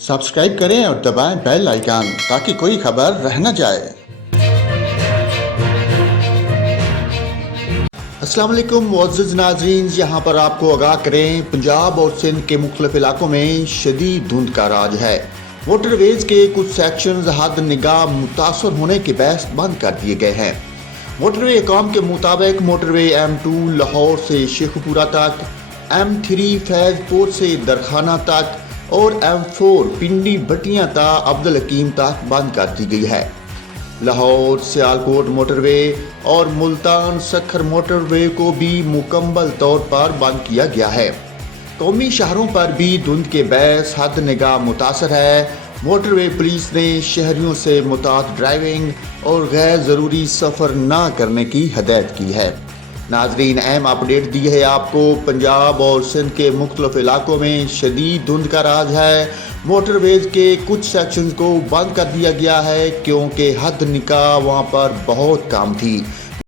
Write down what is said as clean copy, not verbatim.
Subscribe करें और दबाएं बेल आइकन ताकि कोई खबर रह न जाए। अस्सलाम वालेकुम मुअज़्ज़िज़ नाज़रीन, यहाँ पर आपको आगाह करें, पंजाब और सिंध के मुख्तलिफ इलाकों में शदीद धुंध का राज है। मोटरवेज के कुछ सेक्शंस हद निगाह मुतासर होने के बायस बंद कर दिए गए हैं। मोटरवे अकाम के मुताबिक मोटरवे M2 लाहौर से शेखुपुरा तक, M3 फैज़पुर से दरखाना तक और M4 पिंडी भटियां ता अब्दुल हकीम तक बंद कर दी गई है। लाहौर सियालकोट मोटरवे और मुल्तान सखर मोटरवे को भी मुकम्मल तौर पर बंद किया गया है। कौमी शहरों पर भी धुंध के बायस हद निगाह मुतासर है। मोटरवे पुलिस ने शहरियों से मुताद ड्राइविंग और गैर ज़रूरी सफ़र न करने की हदायत की है। नाजरीन, अहम अपडेट दी है आपको, पंजाब और सिंध के मुख्तलिफ इलाकों में शदीद धुंध का राज है। मोटरवेज के कुछ सेक्शंस को बंद कर दिया गया है क्योंकि हद निगाह वहाँ पर बहुत कम थी।